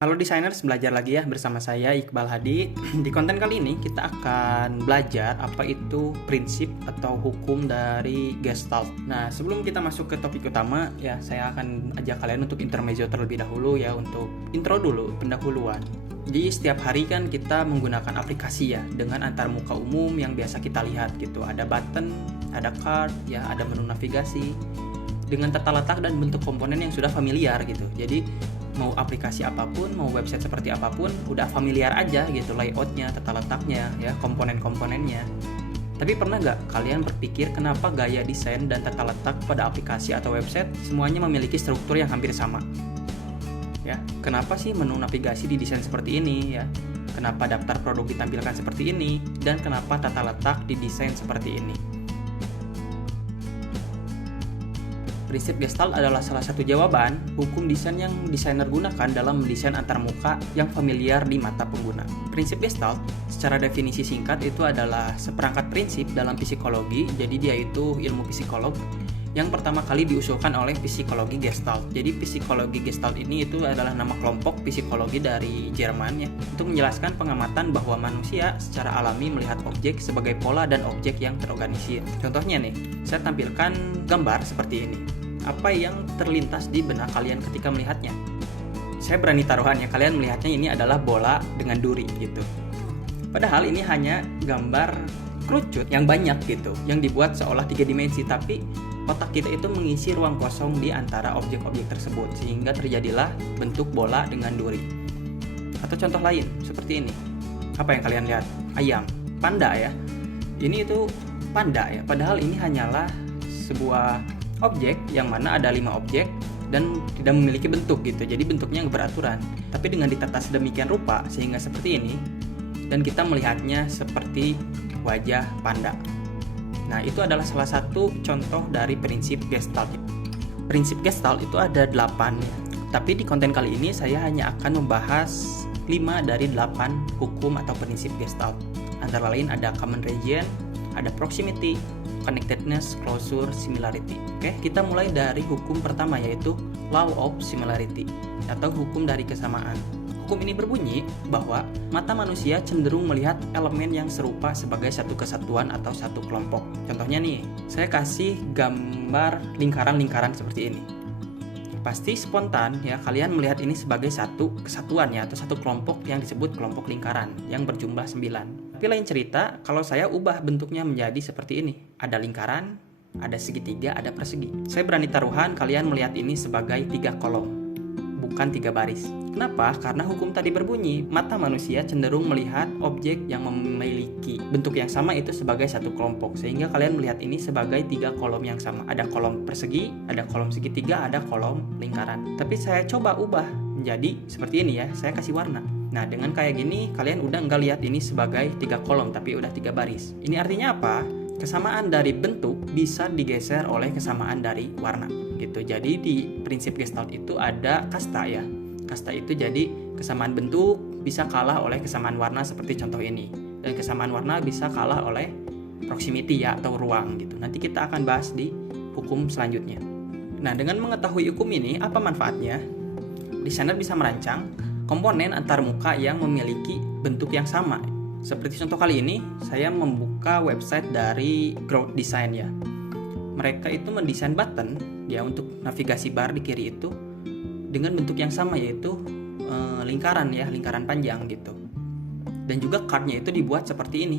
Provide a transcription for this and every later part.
Halo designers, belajar lagi ya bersama saya Iqbal Hadi. Di konten kali ini kita akan belajar apa itu prinsip atau hukum dari Gestalt. Nah, sebelum kita masuk ke topik utama ya, saya akan ajak kalian untuk intermezzo terlebih dahulu ya, untuk intro dulu, pendahuluan. Di setiap hari kan kita menggunakan aplikasi ya, dengan antarmuka umum yang biasa kita lihat gitu. Ada button, ada card, ya ada menu navigasi dengan tata letak dan bentuk komponen yang sudah familiar gitu. Jadi mau aplikasi apapun, mau website seperti apapun, udah familiar aja gitu layoutnya, tata letaknya, ya komponen-komponennya. Tapi pernah nggak kalian berpikir kenapa gaya desain dan tata letak pada aplikasi atau website semuanya memiliki struktur yang hampir sama? Ya, kenapa sih menu navigasi didesain seperti ini ya? Kenapa daftar produk ditampilkan seperti ini? Dan kenapa tata letak didesain seperti ini? Prinsip Gestalt adalah salah satu jawaban hukum desain yang desainer gunakan dalam mendesain antarmuka yang familiar di mata pengguna. Prinsip Gestalt, secara definisi singkat, itu adalah seperangkat prinsip dalam psikologi. Jadi dia itu ilmu psikolog yang pertama kali diusulkan oleh psikologi Gestalt. Jadi psikologi Gestalt ini itu adalah nama kelompok psikologi dari Jerman ya, untuk menjelaskan pengamatan bahwa manusia secara alami melihat objek sebagai pola dan objek yang terorganisir. Contohnya nih, saya tampilkan gambar seperti ini. Apa yang terlintas di benak kalian ketika melihatnya? Saya berani taruhan ya, kalian melihatnya ini adalah bola dengan duri gitu. Padahal ini hanya gambar kerucut yang banyak gitu, yang dibuat seolah 3 dimensi, tapi otak kita itu mengisi ruang kosong di antara objek-objek tersebut, sehingga terjadilah bentuk bola dengan duri. Atau contoh lain, seperti ini. Apa yang kalian lihat? Ayam, panda ya. Ini itu panda ya, padahal ini hanyalah sebuah objek yang mana ada 5 objek dan tidak memiliki bentuk gitu. Jadi bentuknya beraturan, tapi dengan ditata sedemikian rupa sehingga seperti ini, dan kita melihatnya seperti wajah panda. Nah, itu adalah salah satu contoh dari prinsip Gestalt. Prinsip Gestalt itu ada 8 ya. Tapi di konten kali ini saya hanya akan membahas 5 dari 8 hukum atau prinsip Gestalt. Antara lain ada common region, ada proximity, connectedness, closure, similarity. Oke, kita mulai dari hukum pertama, yaitu law of similarity atau hukum dari kesamaan. Hukum ini berbunyi bahwa mata manusia cenderung melihat elemen yang serupa sebagai satu kesatuan atau satu kelompok. Contohnya nih, saya kasih gambar lingkaran-lingkaran seperti ini. Pasti spontan ya, kalian melihat ini sebagai satu kesatuan ya, atau satu kelompok yang disebut kelompok lingkaran yang berjumlah 9. Tapi lain cerita kalau saya ubah bentuknya menjadi seperti ini. Ada lingkaran, ada segitiga, ada persegi. Saya berani taruhan kalian melihat ini sebagai 3 kolom, bukan 3 baris. Kenapa? Karena hukum tadi berbunyi, mata manusia cenderung melihat objek yang memiliki bentuk yang sama itu sebagai satu kelompok. Sehingga kalian melihat ini sebagai 3 kolom yang sama. Ada kolom persegi, ada kolom segitiga, ada kolom lingkaran. Tapi saya coba ubah menjadi seperti ini ya, saya kasih warna. Nah, dengan kayak gini, kalian udah nggak lihat ini sebagai 3 kolom, tapi udah 3 baris. Ini artinya apa? Kesamaan dari bentuk bisa digeser oleh kesamaan dari warna gitu. Jadi di prinsip Gestalt itu ada kasta ya. Kasta itu jadi kesamaan bentuk bisa kalah oleh kesamaan warna seperti contoh ini. Dan kesamaan warna bisa kalah oleh proximity ya, atau ruang gitu. Nanti kita akan bahas di hukum selanjutnya. Nah, dengan mengetahui hukum ini, apa manfaatnya? Desainer bisa merancang komponen antarmuka yang memiliki bentuk yang sama. Seperti contoh kali ini, saya membuka website dari Growth Design ya. Mereka itu mendesain button ya untuk navigasi bar di kiri itu dengan bentuk yang sama, yaitu lingkaran ya, lingkaran panjang gitu. Dan juga cardnya itu dibuat seperti ini.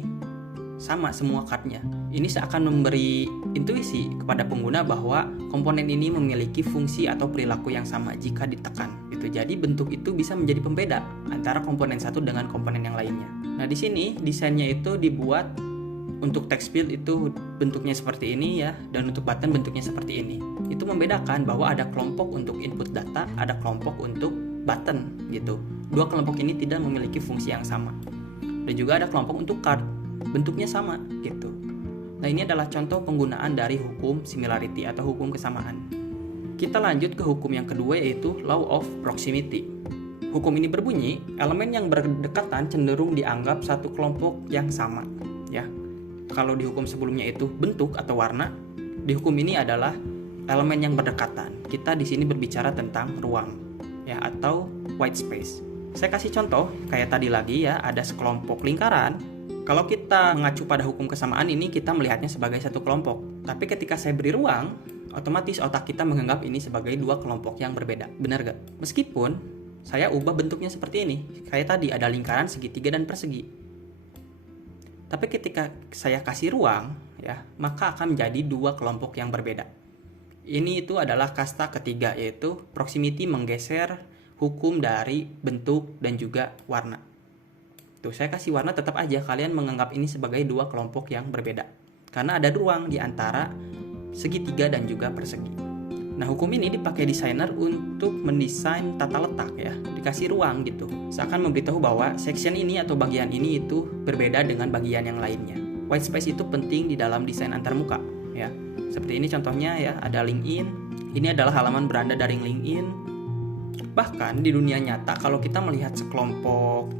Sama semua cardnya. Ini seakan memberi intuisi kepada pengguna bahwa komponen ini memiliki fungsi atau perilaku yang sama jika ditekan. Jadi bentuk itu bisa menjadi pembeda antara komponen satu dengan komponen yang lainnya. Nah, di sini desainnya itu dibuat untuk text field itu bentuknya seperti ini ya, dan untuk button bentuknya seperti ini. Itu membedakan bahwa ada kelompok untuk input data, ada kelompok untuk button gitu. Dua kelompok ini tidak memiliki fungsi yang sama. Dan juga ada kelompok untuk card, bentuknya sama gitu. Nah, ini adalah contoh penggunaan dari hukum similarity atau hukum kesamaan. Kita lanjut ke hukum yang kedua, yaitu law of proximity. Hukum ini berbunyi, elemen yang berdekatan cenderung dianggap satu kelompok yang sama ya. Kalau di hukum sebelumnya itu bentuk atau warna, di hukum ini adalah elemen yang berdekatan. Kita di sini berbicara tentang ruang ya, atau white space. Saya kasih contoh, kayak tadi lagi ya, ada sekelompok lingkaran. Kalau kita mengacu pada hukum kesamaan ini, kita melihatnya sebagai satu kelompok. Tapi ketika saya beri ruang, otomatis otak kita menganggap ini sebagai dua kelompok yang berbeda. Benar gak? Meskipun saya ubah bentuknya seperti ini. Kayak tadi, ada lingkaran, segitiga, dan persegi. Tapi ketika saya kasih ruang, ya, maka akan menjadi dua kelompok yang berbeda. Ini itu adalah kasta ketiga, yaitu proximity menggeser hukum dari bentuk dan juga warna. Tuh, saya kasih warna, tetap aja kalian menganggap ini sebagai dua kelompok yang berbeda. Karena ada ruang di antara segitiga dan juga persegi. Nah, hukum ini dipakai desainer untuk mendesain tata letak ya. Dikasih ruang gitu. Seakan memberitahu bahwa section ini atau bagian ini itu berbeda dengan bagian yang lainnya. White space itu penting di dalam desain antarmuka ya. Seperti ini contohnya ya, ada LinkedIn. Ini adalah halaman beranda dari LinkedIn. Bahkan di dunia nyata, kalau kita melihat sekelompok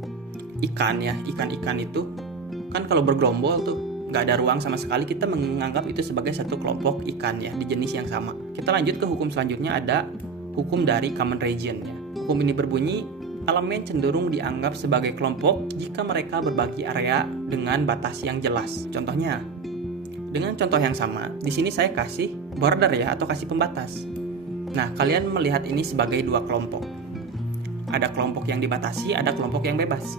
ikan ya, ikan-ikan itu kan kalau bergerombol tuh nggak ada ruang sama sekali, kita menganggap itu sebagai satu kelompok ikan ya, di jenis yang sama. Kita lanjut ke hukum selanjutnya, ada hukum dari common region ya. Hukum ini berbunyi, elemen cenderung dianggap sebagai kelompok jika mereka berbagi area dengan batas yang jelas. Contohnya, dengan contoh yang sama, di sini saya kasih border ya, atau kasih pembatas. Nah, kalian melihat ini sebagai dua kelompok. Ada kelompok yang dibatasi, ada kelompok yang bebas.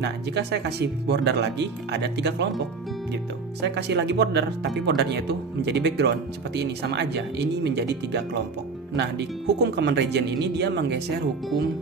Nah, jika saya kasih border lagi, ada 3 kelompok gitu. Saya kasih lagi border, tapi bordernya itu menjadi background seperti ini, sama aja. Ini menjadi 3 kelompok. Nah, di hukum common region ini dia menggeser hukum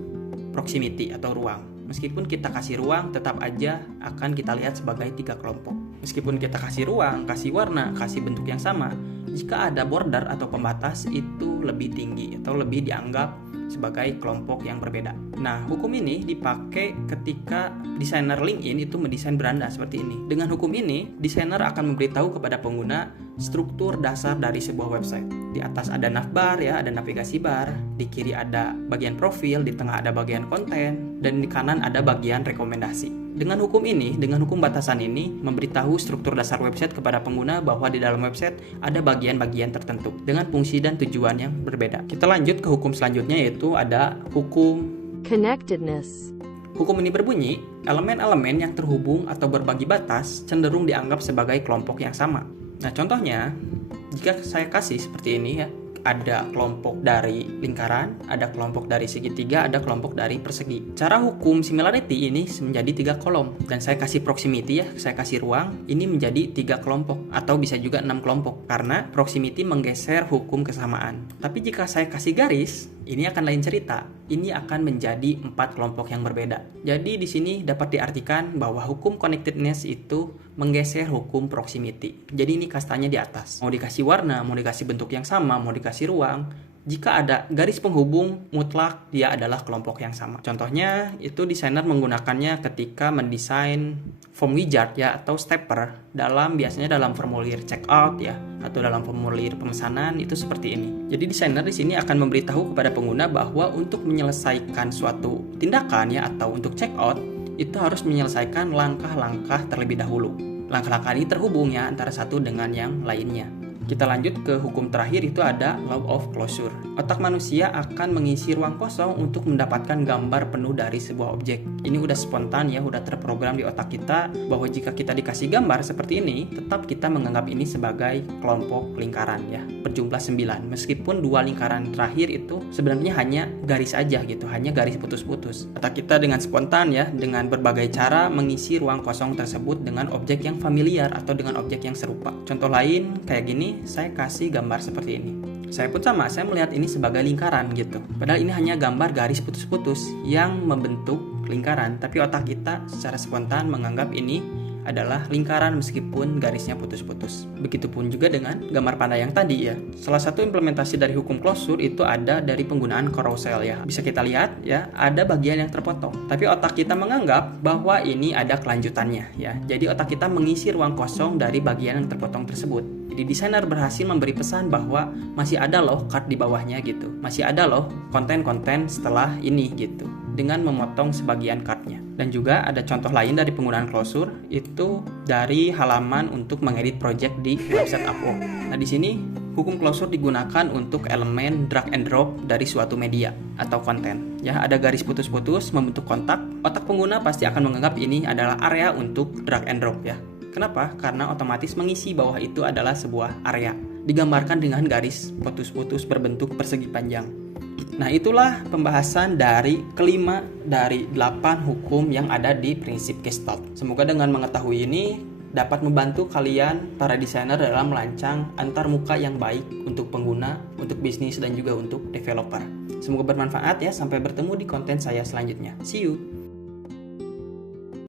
proximity atau ruang. Meskipun kita kasih ruang, tetap aja akan kita lihat sebagai 3 kelompok. Meskipun kita kasih ruang, kasih warna, kasih bentuk yang sama, jika ada border atau pembatas itu lebih tinggi atau lebih dianggap sebagai kelompok yang berbeda. Nah, hukum ini dipakai ketika desainer LinkedIn itu mendesain beranda seperti ini. Dengan hukum ini, desainer akan memberitahu kepada pengguna struktur dasar dari sebuah website. Di atas ada navbar ya, ada navigasi bar, di kiri ada bagian profil, di tengah ada bagian konten, dan di kanan ada bagian rekomendasi. Dengan hukum ini, dengan hukum batasan ini, memberitahu struktur dasar website kepada pengguna bahwa di dalam website ada bagian-bagian tertentu dengan fungsi dan tujuan yang berbeda. Kita lanjut ke hukum selanjutnya, yaitu ada hukum connectedness. Hukum ini berbunyi, elemen-elemen yang terhubung atau berbagi batas cenderung dianggap sebagai kelompok yang sama. Nah, contohnya, jika saya kasih seperti ini ya, ada kelompok dari lingkaran, ada kelompok dari segitiga, ada kelompok dari persegi. Cara hukum similarity ini menjadi 3 kolom, dan saya kasih proximity ya, saya kasih ruang, ini menjadi 3 kelompok atau bisa juga 6 kelompok karena proximity menggeser hukum kesamaan. Tapi jika saya kasih garis, ini akan lain cerita. Ini akan menjadi 4 kelompok yang berbeda. Jadi di sini dapat diartikan bahwa hukum connectedness itu menggeser hukum proximity. Jadi ini kastanya di atas. Mau dikasih warna, mau dikasih bentuk yang sama, mau dikasih ruang, jika ada garis penghubung mutlak, dia adalah kelompok yang sama. Contohnya, itu desainer menggunakannya ketika mendesain form wizard ya, atau stepper biasanya dalam formulir checkout ya, atau dalam formulir pemesanan, itu seperti ini. Jadi desainer di sini akan memberitahu kepada pengguna bahwa untuk menyelesaikan suatu tindakan ya, atau untuk checkout, itu harus menyelesaikan langkah-langkah terlebih dahulu. Langkah-langkah ini terhubung ya, antara satu dengan yang lainnya. Kita lanjut ke hukum terakhir, itu ada law of closure. Otak manusia akan mengisi ruang kosong untuk mendapatkan gambar penuh dari sebuah objek. Ini udah spontan ya, udah terprogram di otak kita bahwa jika kita dikasih gambar seperti ini, tetap kita menganggap ini sebagai kelompok lingkaran ya, berjumlah 9. Meskipun 2 lingkaran terakhir itu sebenarnya hanya garis aja gitu, hanya garis putus-putus. Otak kita dengan spontan ya, dengan berbagai cara mengisi ruang kosong tersebut dengan objek yang familiar atau dengan objek yang serupa. Contoh lain kayak gini, saya kasih gambar seperti ini. Saya pun sama, saya melihat ini sebagai lingkaran gitu. Padahal ini hanya gambar garis putus-putus yang membentuk lingkaran, tapi otak kita secara spontan menganggap ini adalah lingkaran meskipun garisnya putus-putus. Begitupun juga dengan gambar panda yang tadi ya. Salah satu implementasi dari hukum closure itu ada dari penggunaan carousel ya. Bisa kita lihat ya, ada bagian yang terpotong. Tapi otak kita menganggap bahwa ini ada kelanjutannya ya. Jadi otak kita mengisi ruang kosong dari bagian yang terpotong tersebut. Jadi desainer berhasil memberi pesan bahwa masih ada loh card di bawahnya gitu. Masih ada loh konten-konten setelah ini gitu, dengan memotong sebagian cardnya. Dan juga ada contoh lain dari penggunaan closure, itu dari halaman untuk mengedit project di website Upwork. Nah, di sini hukum closure digunakan untuk elemen drag and drop dari suatu media atau konten. Ya, ada garis putus-putus membentuk kontak. Otak pengguna pasti akan menganggap ini adalah area untuk drag and drop ya. Kenapa? Karena otomatis mengisi bahwa itu adalah sebuah area. Digambarkan dengan garis putus-putus berbentuk persegi panjang. Nah, itulah pembahasan dari kelima dari 8 hukum yang ada di prinsip Gestalt. Semoga dengan mengetahui ini dapat membantu kalian para desainer dalam merancang antarmuka yang baik untuk pengguna, untuk bisnis, dan juga untuk developer. Semoga bermanfaat ya. Sampai bertemu di konten saya selanjutnya. See you!